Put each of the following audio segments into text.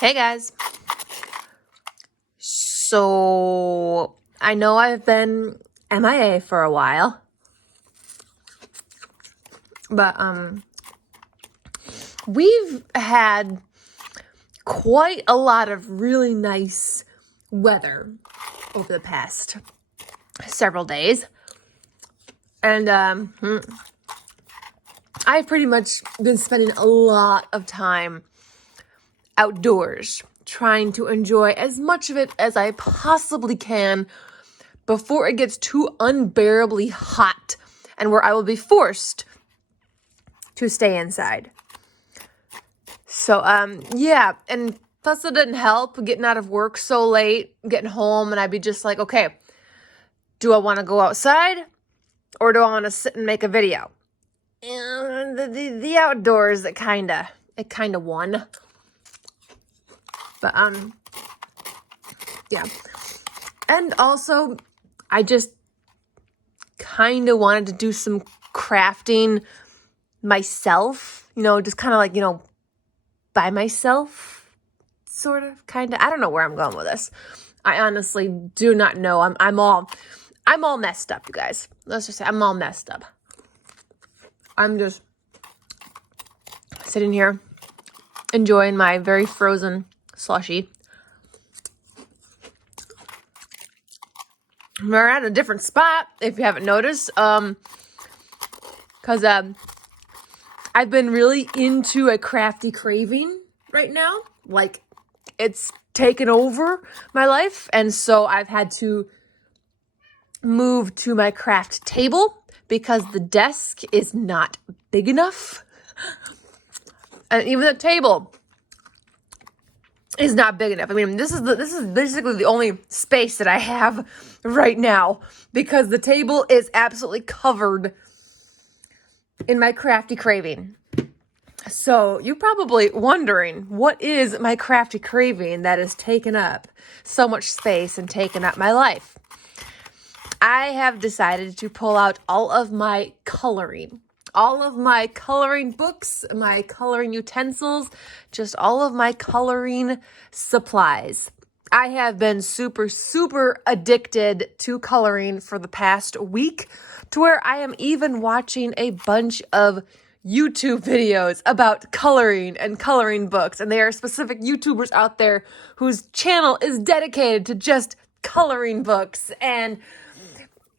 Hey guys. So I know I've been MIA for a while, but we've had quite a lot of really nice weather over the past several days. And I've pretty much been spending a lot of time outdoors, trying to enjoy as much of it as I possibly can before it gets too unbearably hot and where I will be forced to stay inside. So, yeah, and plus it didn't help getting out of work so late, getting home, and I'd be just like, okay, do I want to go outside or do I want to sit and make a video? And the outdoors, it kind of won. But, yeah. And also, I just kind of wanted to do some crafting myself, just kind of like, by myself, sort of, kind of. I don't know where I'm going with this. I honestly do not know. I'm all messed up, you guys. Let's just say I'm all messed up. I'm just sitting here enjoying my very frozen slushie. We're at a different spot, if you haven't noticed, because I've been really into a crafty craving right now. Like, it's taken over my life, and so I've had to move to my craft table because the desk is not big enough, and even the table is not big enough. I mean, this is basically the only space that I have right now because the table is absolutely covered in my crafty craving. So you're probably wondering, what is my crafty craving that has taken up so much space and taken up my life? I have decided to pull out all of my coloring books, my coloring utensils, just all of my coloring supplies. I have been super, super addicted to coloring for the past week, to where I am even watching a bunch of YouTube videos about coloring and coloring books. And there are specific YouTubers out there whose channel is dedicated to just coloring books. And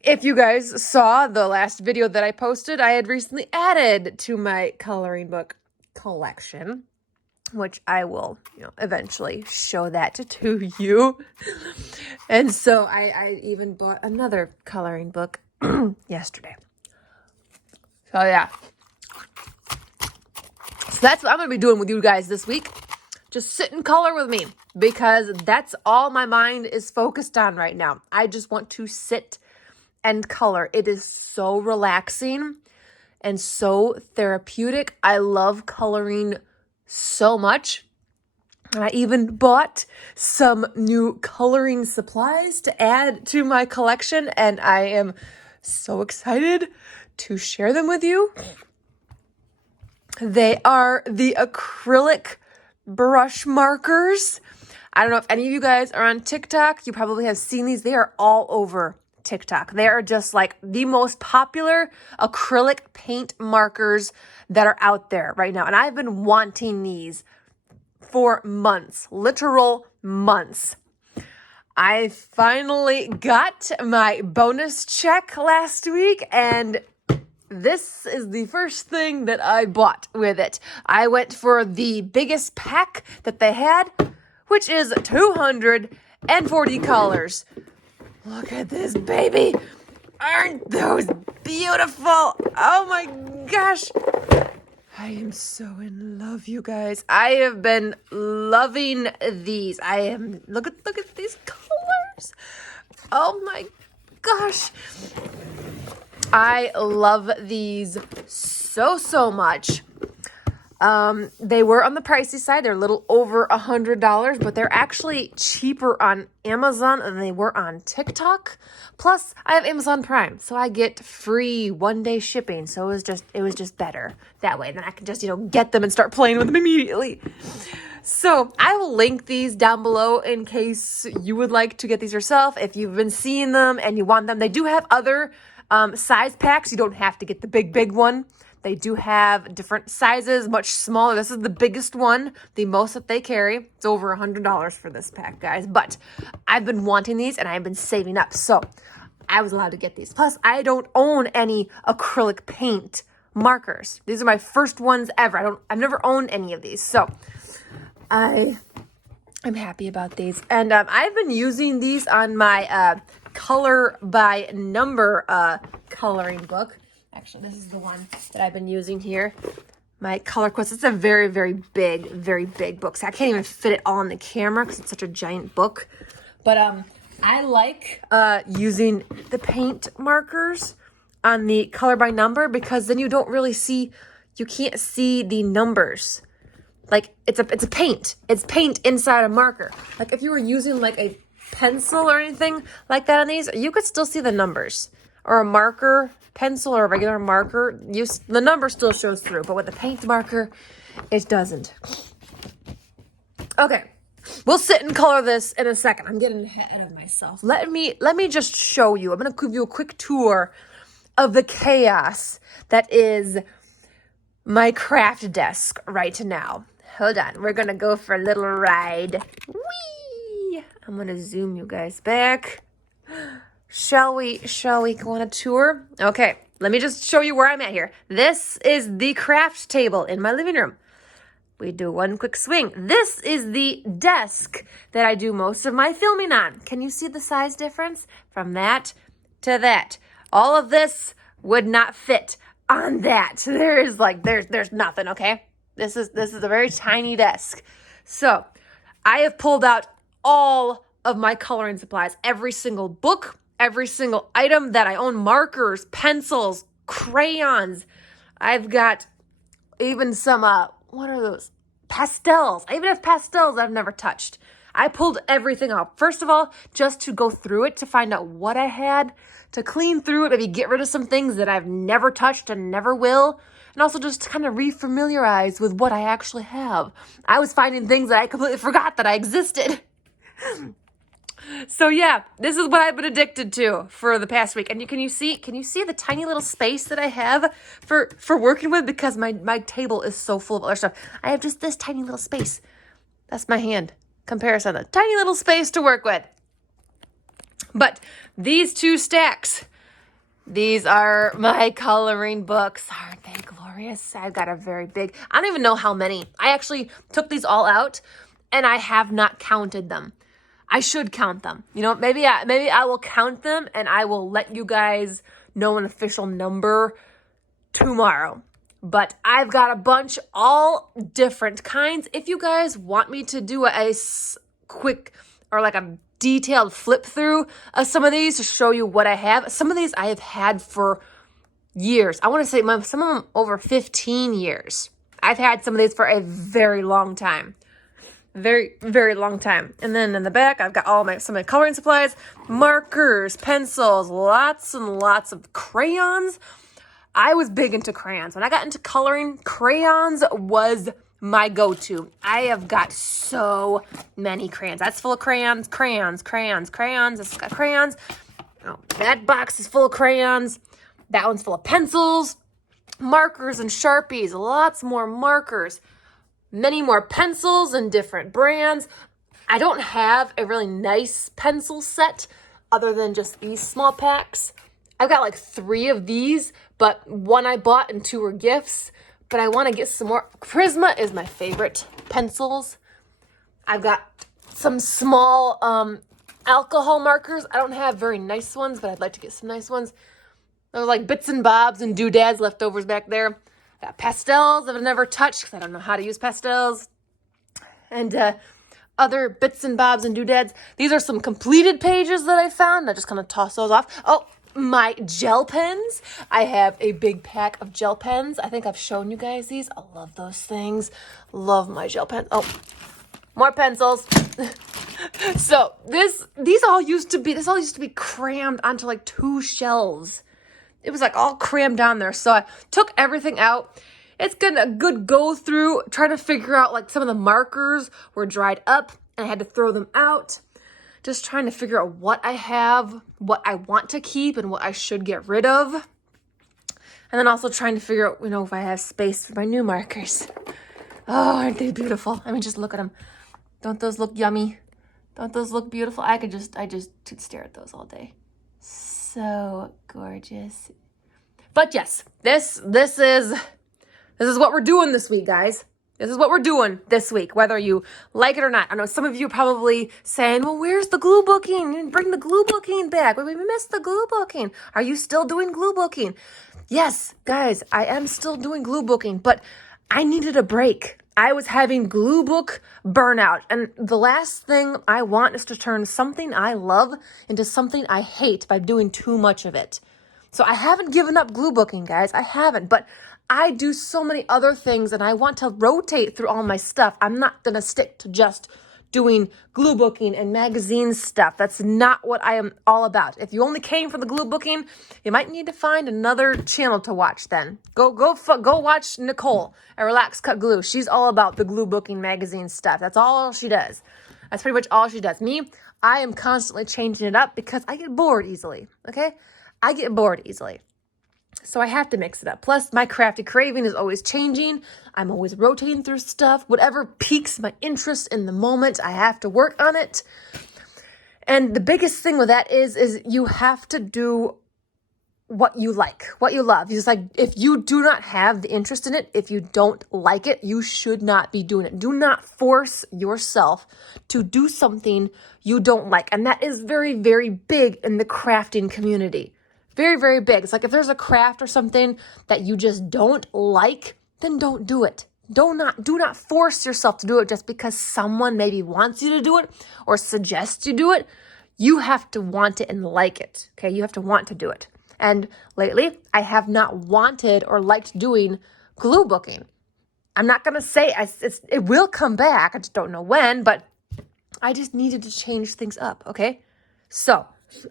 if you guys saw the last video that I posted, I had recently added to my coloring book collection, which I will, eventually show that to you. And so I even bought another coloring book yesterday. So yeah. So that's what I'm going to be doing with you guys this week. Just sit and color with me because that's all my mind is focused on right now. I just want to sit and color. It is so relaxing and so therapeutic. I love coloring so much. And I even bought some new coloring supplies to add to my collection, and I am so excited to share them with you. They are the acrylic brush markers. I don't know if any of you guys are on TikTok. You probably have seen these. They are all over TikTok. They are just like the most popular acrylic paint markers that are out there right now. And I've been wanting these for months, literal months. I finally got my bonus check last week, and this is the first thing that I bought with it. I went for the biggest pack that they had, which is 240 colors. Look at this baby. Aren't those beautiful? Oh my gosh. I am so in love, you guys. I have been loving these. Look at these colors. Oh my gosh. I love these so much. They were on the pricey side. They're a little over $100, but they're actually cheaper on Amazon than they were on TikTok. Plus, I have Amazon Prime, so I get free one-day shipping. So it was just better that way. Then I can just, get them and start playing with them immediately. So I will link these down below in case you would like to get these yourself. If you've been seeing them and you want them, they do have other size packs. You don't have to get the big one. They do have different sizes, much smaller. This is the biggest one, the most that they carry. It's over $100 for this pack, guys. But I've been wanting these and I've been saving up. So I was allowed to get these. Plus, I don't own any acrylic paint markers. These are my first ones ever. I've never owned any of these. So I'm happy about these. And I've been using these on my color by number coloring book. Actually, this is the one that I've been using here. My color quest. It's a very, very big book. So I can't even fit it all on the camera because it's such a giant book. But I like using the paint markers on the color by number because then you don't really see, you can't see the numbers. Like it's a paint. It's paint inside a marker. Like if you were using like a pencil or anything like that on these, you could still see the numbers. Or a marker, pencil or a regular marker, the number still shows through. But with a paint marker, it doesn't. Okay, we'll sit and color this in a second. I'm getting ahead of myself. Let me just show you. I'm going to give you a quick tour of the chaos that is my craft desk right now. Hold on. We're going to go for a little ride. Whee! I'm going to zoom you guys back. Shall we go on a tour? Okay, let me just show you where I'm at here. This is the craft table in my living room. We do one quick swing. This is the desk that I do most of my filming on. Can you see the size difference from that to that? All of this would not fit on that. There's nothing, okay? This is a very tiny desk. So I have pulled out all of my coloring supplies, every single book, every single item that I own, markers, pencils, crayons. I've got even some, what are those? Pastels. I even have pastels that I've never touched. I pulled everything out. First of all, just to go through it, to find out what I had, to clean through it, maybe get rid of some things that I've never touched and never will, and also just to kind of refamiliarize with what I actually have. I was finding things that I completely forgot that I existed. So yeah, this is what I've been addicted to for the past week. And can you see the tiny little space that I have for working with? Because my table is so full of other stuff. I have just this tiny little space. That's my hand comparison. A tiny little space to work with. But these two stacks, these are my coloring books. Aren't they glorious? I've got a very big, I don't even know how many. I actually took these all out and I have not counted them. I should count them. You know, maybe I will count them and I will let you guys know an official number tomorrow. But I've got a bunch, all different kinds. If you guys want me to do a quick or like a detailed flip through of some of these to show you what I have. Some of these I have had for years. I want to say some of them over 15 years. I've had some of these for a very long time. Very, very long time. And then in the back, I've got some of my coloring supplies, markers, pencils, lots and lots of crayons. I was big into crayons. When I got into coloring, crayons was my go-to. I have got so many crayons. That's full of crayons. This got crayons. Oh, that box is full of crayons. That one's full of pencils, markers and Sharpies. Lots more markers. Many more pencils and different brands. I don't have a really nice pencil set other than just these small packs. I've got like 3 of these, but 1 I bought and 2 were gifts. But I want to get some more. Prisma is my favorite pencils. I've got some small alcohol markers. I don't have very nice ones, but I'd like to get some nice ones. Those like bits and bobs and doodads leftovers back there. Got pastels that I've never touched because I don't know how to use pastels. And other bits and bobs and doodads. These are some completed pages that I found. I just kind of toss those off. Oh, my gel pens. I have a big pack of gel pens. I think I've shown you guys these. I love those things. Love my gel pens. Oh, more pencils. So this all used to be crammed onto like 2 shelves. It was like all crammed down there. So I took everything out it's gonna a good go through, trying to figure out like some of the markers were dried up and I had to throw them out. Just trying to figure out what I have, what I want to keep, and what I should get rid of. And then also trying to figure out, if I have space for my new markers. Oh, aren't they beautiful? I mean, just look at them. Don't those look yummy? Don't those look beautiful? I just could stare at those all day. So gorgeous. But yes, this is what we're doing this week, guys. This is what we're doing this week, whether you like it or not. I know some of you are probably saying, well, where's the glue booking? Bring the glue booking back. We missed the glue booking. Are you still doing glue booking? Yes, guys, I am still doing glue booking, but I needed a break. I was having glue book burnout. And the last thing I want is to turn something I love into something I hate by doing too much of it. So I haven't given up glue booking, guys. I haven't, but I do so many other things and I want to rotate through all my stuff. I'm not going to stick to just doing glue booking and magazine stuff. That's not what I am all about. If you only came for the glue booking, you might need to find another channel to watch then. Go watch Nicole at Relax Cut Glue. She's all about the glue booking magazine stuff. That's all she does. That's pretty much all she does. Me, I am constantly changing it up because I get bored easily, okay? I get bored easily. So I have to mix it up. Plus, my crafty craving is always changing. I'm always rotating through stuff. Whatever piques my interest in the moment, I have to work on it. And the biggest thing with that is you have to do what you like, what you love. It's like, if you do not have the interest in it, if you don't like it, you should not be doing it. Do not force yourself to do something you don't like. And that is very, very big in the crafting community. Very, very big. It's like if there's a craft or something that you just don't like, then don't do it. Do not force yourself to do it just because someone maybe wants you to do it or suggests you do it. You have to want it and like it. Okay, you have to want to do it. And lately, I have not wanted or liked doing glue booking. I'm not gonna say it will come back. I just don't know when, but I just needed to change things up. Okay, so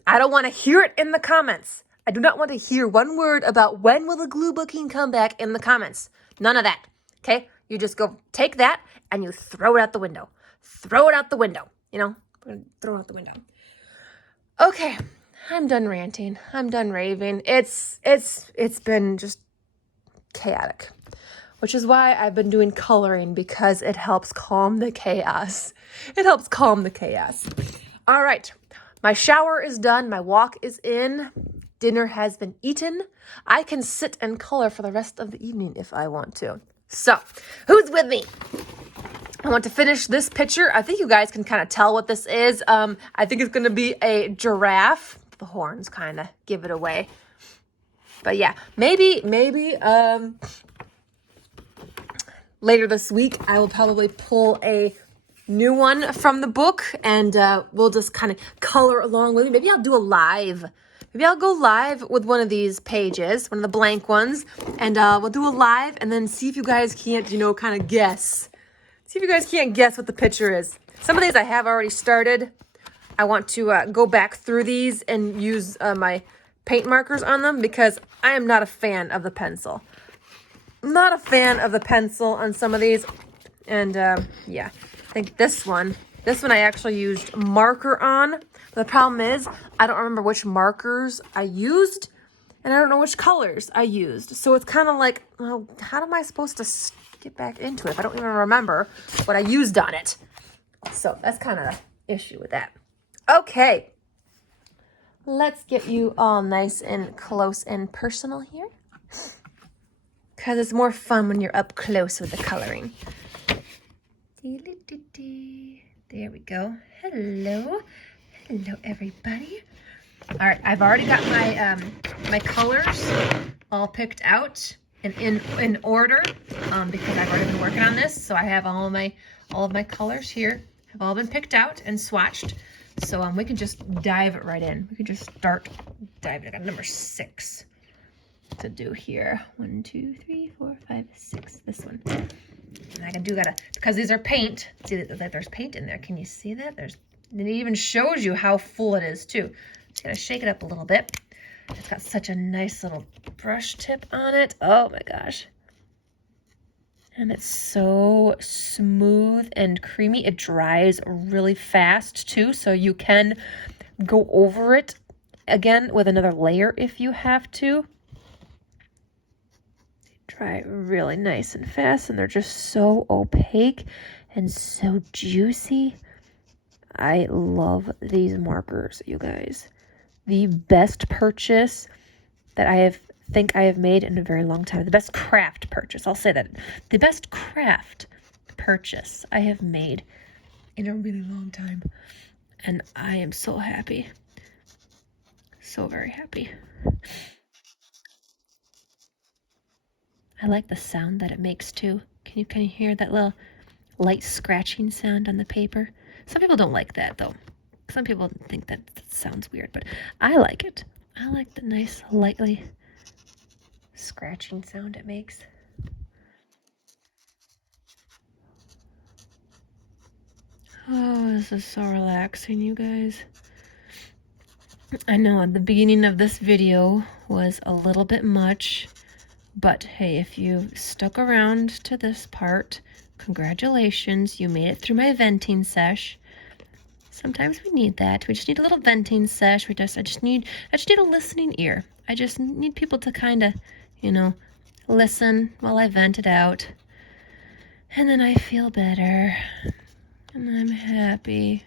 I don't want to hear it in the comments. I do not want to hear one word about when will the glue booking come back in the comments. None of that, okay? You just go take that and you throw it out the window. Throw it out the window, we're going to throw it out the window. Okay, I'm done ranting. I'm done raving. It's been just chaotic, which is why I've been doing coloring, because it helps calm the chaos. It helps calm the chaos. All right, my shower is done. My walk is in. Dinner has been eaten. I can sit and color for the rest of the evening if I want to. So, who's with me? I want to finish this picture. I think you guys can kind of tell what this is. I think it's going to be a giraffe. The horns kind of give it away. But yeah, maybe later this week, I will probably pull a new one from the book and we'll just kind of color along with it. Maybe I'll do a live. Maybe I'll go live with one of these pages, one of the blank ones, and we'll do a live and then see if you guys can't, kind of guess. See if you guys can't guess what the picture is. Some of these I have already started. I want to go back through these and use my paint markers on them because I am not a fan of the pencil. Not a fan of the pencil on some of these. And yeah, I think this one I actually used marker on. The problem is I don't remember which markers I used and I don't know which colors I used. So it's kind of like, well, how am I supposed to get back into it if I don't even remember what I used on it? So that's kind of the issue with that. Okay, let's get you all nice and close and personal here, because it's more fun when you're up close with the coloring. There we go. Hello everybody. All right, I've already got my my colors all picked out and in order because I've already been working on this. So I have all of my colors here have all been picked out and swatched. So we can just dive right in. We can just start diving. I got number 6 to do here. 1, 2, 3, 4, 5, 6. This one. And I gotta, because these are paint. See that there's paint in there. Can you see that? And it even shows you how full it is too. Just gotta shake it up a little bit. It's got such a nice little brush tip on it. Oh my gosh. And it's so smooth and creamy. It dries really fast too, so you can go over it again with another layer if you have to. They dry really nice and fast, and they're just so opaque and so juicy. I love these markers, you guys. The best purchase that I think I have made in a very long time. The best craft purchase. I'll say that. The best craft purchase I have made in a really long time. And I am so happy. So very happy. I like the sound that it makes too. Can you hear that little light scratching sound on the paper? Some people don't like that though. Some people think that sounds weird, but I like it. I like the nice lightly scratching sound it makes. Oh, this is so relaxing, you guys. I know at the beginning of this video was a little bit much, but hey, if you stuck around to this part, congratulations, you made it through my venting sesh. Sometimes we need that. We just need a little venting sesh. I just need a listening ear. I just need people to kind of, listen while I vent it out. And then I feel better. And I'm happy.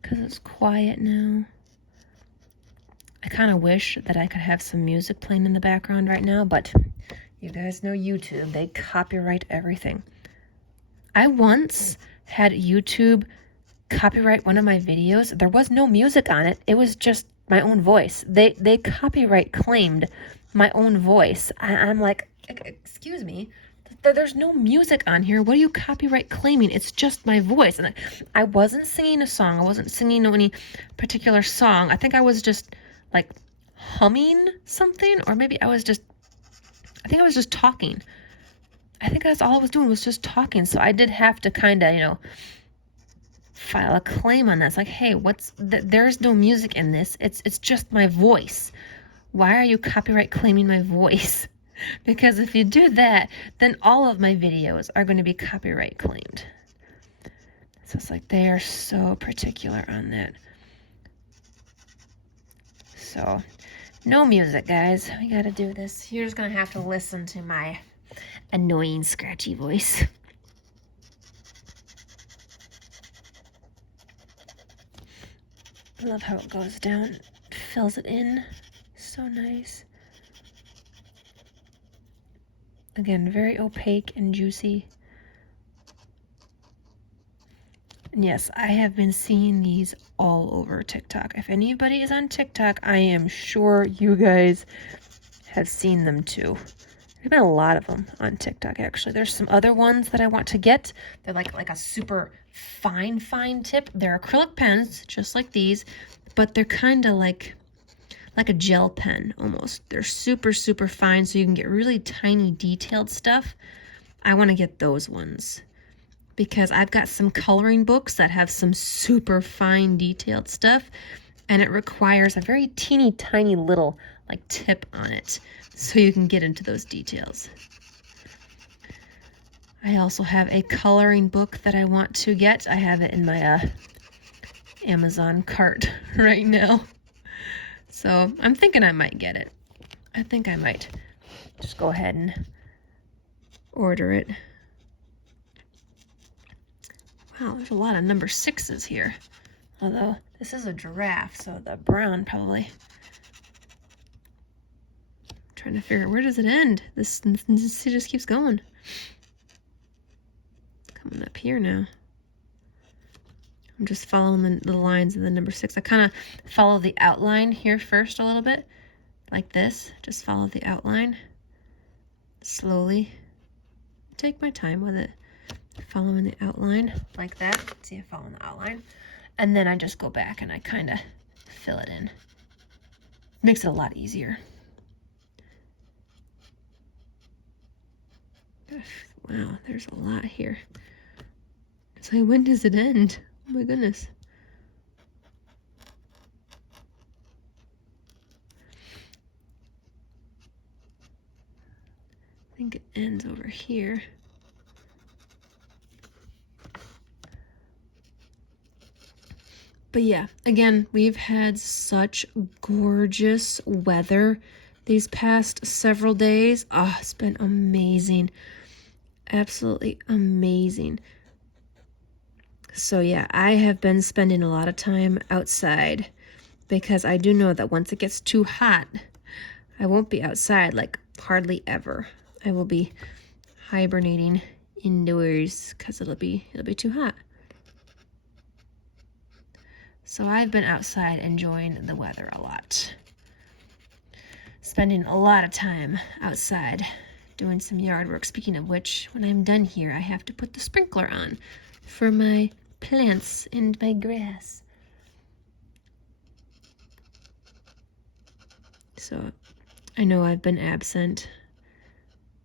Because it's quiet now. I kind of wish that I could have some music playing in the background right now, but you guys know YouTube. They copyright everything. I once had YouTube copyright one of my videos. There was no music on it. It was just my own voice. They copyright claimed my own voice. I'm like, excuse me, there's no music on here. What are you copyright claiming? It's just my voice. And I wasn't singing a song. I wasn't singing any particular song. I think I was just like humming something, or maybe I think I was just talking. I think that's all I was doing, was just talking. So I did have to kind of, file a claim on that. It's like, hey, there's no music in this. It's just my voice. Why are you copyright claiming my voice? Because if you do that, then all of my videos are going to be copyright claimed. So it's like they are so particular on that. So no music, guys. We got to do this. You're just going to have to listen to my annoying, scratchy voice. I love how it goes down, fills it in. So nice. Again, very opaque and juicy. And yes, I have been seeing these all over TikTok. If anybody is on TikTok, I am sure you guys have seen them too. There's been a lot of them on TikTok, actually. There's some other ones that I want to get. They're like a super fine tip. They're acrylic pens, just like these, but they're kind of like a gel pen almost. They're super fine, so you can get really tiny detailed stuff. I want to get those ones because I've got some coloring books that have some super fine detailed stuff, and it requires a very teeny tiny little like tip on it so you can get into those details. I also have a coloring book that I want to get. I have it in my Amazon cart right now. So I'm thinking I might get it. I think I might just go ahead and order it. Wow, there's a lot of number 6s here. Although this is a giraffe, so the brown probably. I'm trying to figure out, where does it end? This just keeps going. Coming up here now. I'm just following the lines of the number 6. I kind of follow the outline here first a little bit, like this. Just follow the outline slowly. Take my time with it. Following the outline like that. See, I'm following the outline. And then I just go back and I kind of fill it in. Makes it a lot easier. Wow, there's a lot here. It's like, when does it end? Oh my goodness. I think it ends over here. But yeah, again, we've had such gorgeous weather these past several days. Oh, it's been amazing. Absolutely amazing. So yeah, I have been spending a lot of time outside because I do know that once it gets too hot, I won't be outside like hardly ever. I will be hibernating indoors because it'll be too hot. So I've been outside enjoying the weather a lot. Spending a lot of time outside doing some yard work. Speaking of which, when I'm done here, I have to put the sprinkler on for my plants and my grass. So I know I've been absent,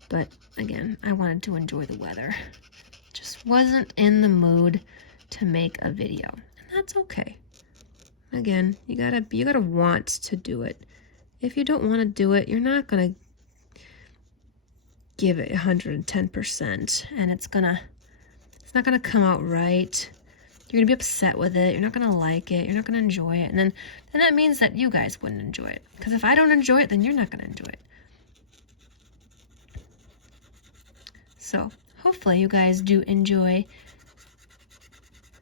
but again, I wanted to enjoy the weather. Just wasn't in the mood to make a video, and that's okay. Again, you gotta want to do it. If you don't want to do it, you're not gonna give it 110%, and it's not gonna come out right. You're gonna be upset with it. You're not gonna like it. You're not gonna enjoy it, and then that means that you guys wouldn't enjoy it. Because if I don't enjoy it, then you're not gonna enjoy it. So hopefully you guys do enjoy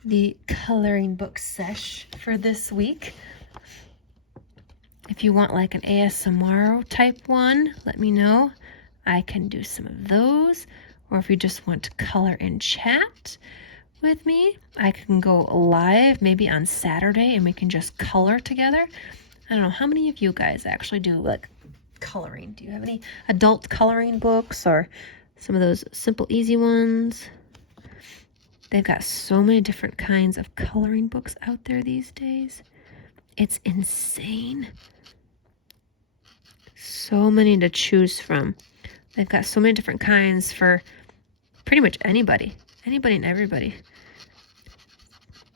the coloring book sesh for this week. If you want like an ASMR type one, let me know. I can do some of those. Or if you just want to color and chat with me, I can go live maybe on Saturday and we can just color together. I don't know, how many of you guys actually do like coloring? Do you have any adult coloring books or some of those simple, easy ones? They've got so many different kinds of coloring books out there these days. It's insane. So many to choose from. They've got so many different kinds for pretty much anybody and everybody.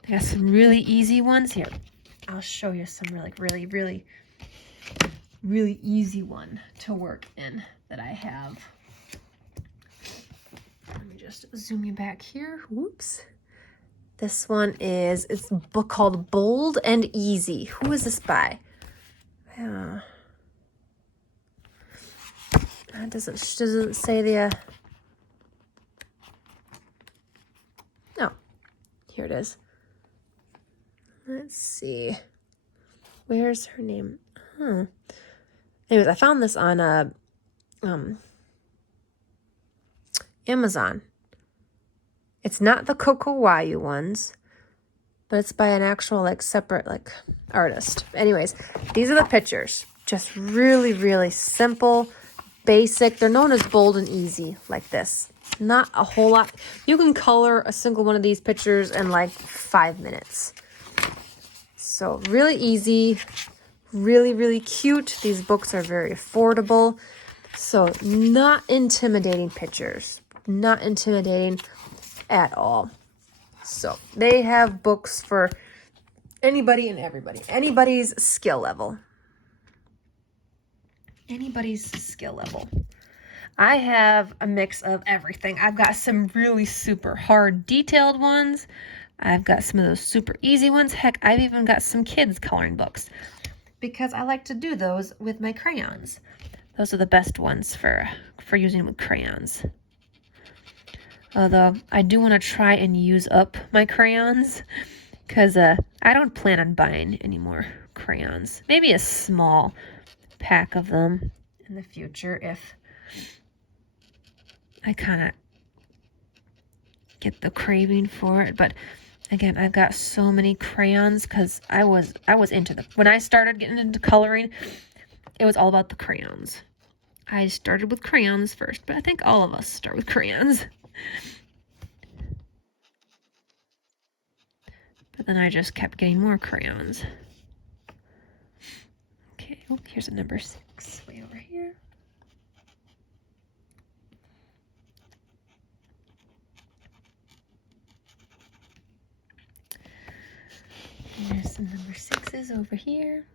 They got some really easy ones here. I'll show you some really easy one to work in that I have. Let me just zoom you back here. Whoops. This one it's a book called Bold and Easy. Who is this by? It doesn't say the... No. Here it is. Let's see. Where's her name? Anyways, I found this on Amazon. It's not the Kokowayu ones, but it's by an actual separate artist. Anyways, these are the pictures. Just really simple, basic. They're known as Bold and Easy, like this. Not a whole lot. You can color a single one of these pictures in 5 minutes. So really easy, really cute. These books are very affordable. So not intimidating pictures. Not intimidating at all. So they have books for anybody and everybody. Anybody's skill level. Anybody's skill level. I have a mix of everything. I've got some really super hard detailed ones. I've got some of those super easy ones. Heck, I've even got some kids coloring books because I like to do those with my crayons. Those are the best ones for using with crayons. Although I do want to try and use up my crayons because I don't plan on buying any more crayons. Maybe a small pack of them in the future if I kind of get the craving for it. But again, I've got so many crayons because I was into them. When I started getting into coloring, it was all about the crayons. I started with crayons first, but I think all of us start with crayons. But then I just kept getting more crayons. Okay, oh, here's a number 6 way over here. And there's some number 6s over here.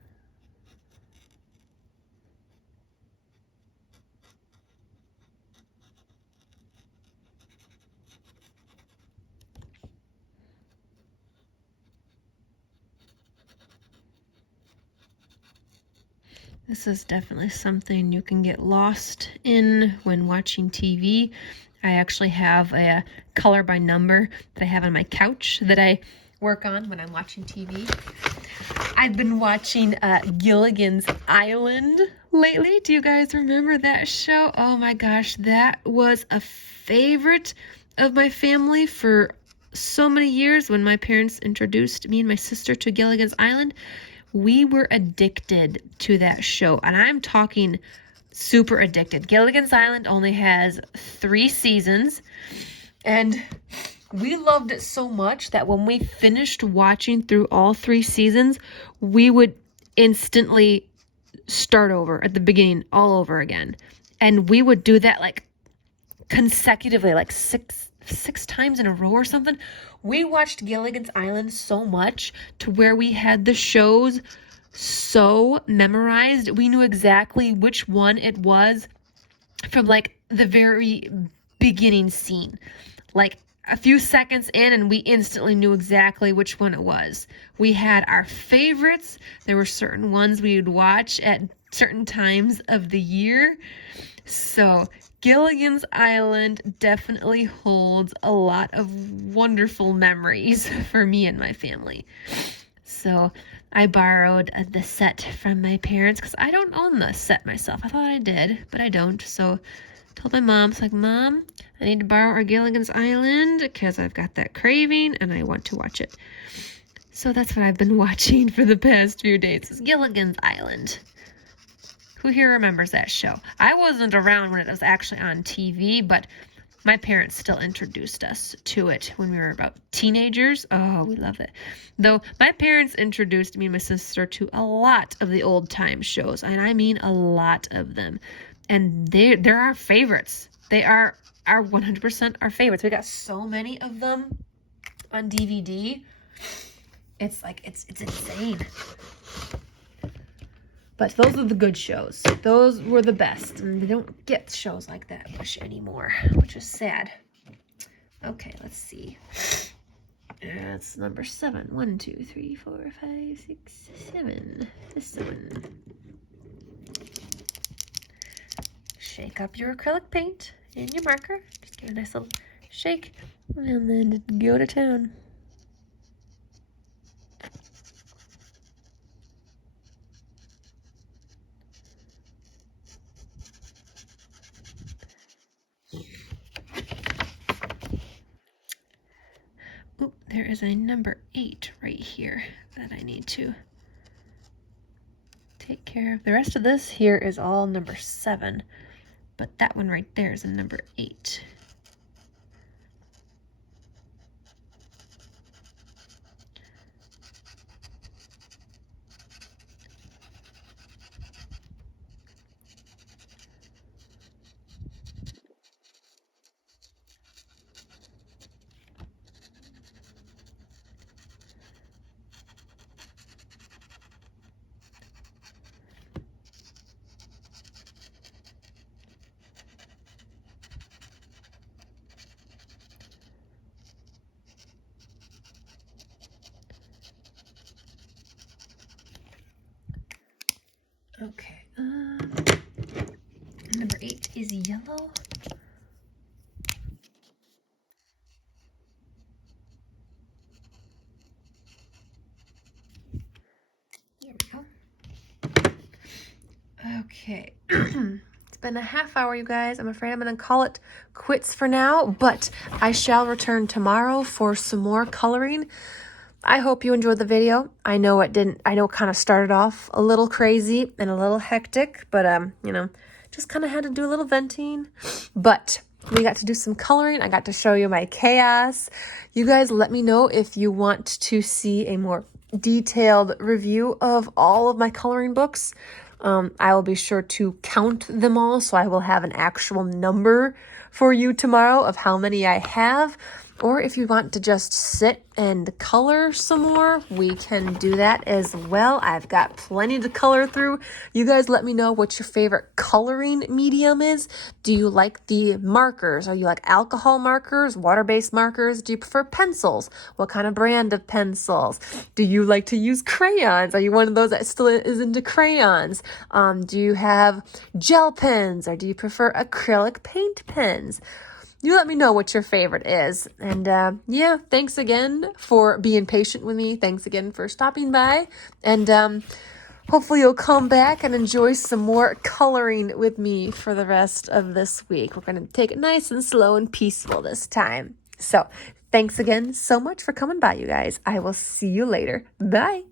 This is definitely something you can get lost in when watching TV. I actually have a color by number that I have on my couch that I work on when I'm watching TV. I've been watching Gilligan's Island lately. Do you guys remember that show? Oh my gosh, that was a favorite of my family for so many years. When my parents introduced me and my sister to Gilligan's Island, we were addicted to that show, and I'm talking super addicted. Gilligan's Island only has 3 seasons, and we loved it so much that when we finished watching through all 3 seasons, we would instantly start over at the beginning all over again. And we would do that like consecutively, like six times in a row or something. We watched Gilligan's Island so much to where we had the shows so memorized. We knew exactly which one it was from like the very beginning scene. Like a few seconds in, and we instantly knew exactly which one it was. We had our favorites. There were certain ones we would watch at certain times of the year. So Gilligan's Island definitely holds a lot of wonderful memories for me and my family. So I borrowed the set from my parents because I don't own the set myself. I thought I did, but I don't. So I told my mom, it's like, Mom, I need to borrow our Gilligan's Island because I've got that craving and I want to watch it. So that's what I've been watching for the past few days, is Gilligan's Island. Who here remembers that show? I wasn't around when it was actually on TV, but my parents still introduced us to it when we were about teenagers. Oh, we love it. Though my parents introduced me and my sister to a lot of the old time shows, and I mean a lot of them. And they're our favorites. They are our 100% our favorites. We got so many of them on DVD. It's like, it's insane. But those are the good shows. Those were the best. And they don't get shows like that much anymore, which is sad. Okay, let's see. That's number 7. 1, 2, 3, 4, 5, 6, 7. This one. Shake up your acrylic paint and your marker. Just give it a nice little shake. And then go to town. Oop, there is a number 8 right here that I need to take care of. The rest of this here is all number 7, but that one right there is a number 8. Okay, number 8 is yellow. There we go. Okay, it's been a half hour, you guys. I'm afraid I'm going to call it quits for now, but I shall return tomorrow for some more coloring. I hope you enjoyed the video. I know it kind of started off a little crazy and a little hectic, but you know, just kind of had to do a little venting. But we got to do some coloring. I got to show you my chaos. You guys let me know if you want to see a more detailed review of all of my coloring books. I will be sure to count them all, so I will have an actual number for you tomorrow of how many I have. Or if you want to just sit and color some more, we can do that as well. I've got plenty to color through. You guys let me know what your favorite coloring medium is. Do you like the markers? Are you like alcohol markers, water-based markers? Do you prefer pencils? What kind of brand of pencils? Do you like to use crayons? Are you one of those that still is into crayons? Do you have gel pens, or do you prefer acrylic paint pens? You let me know what your favorite is. And yeah, thanks again for being patient with me. Thanks again for stopping by. And hopefully you'll come back and enjoy some more coloring with me for the rest of this week. We're going to take it nice and slow and peaceful this time. So thanks again so much for coming by, you guys. I will see you later. Bye.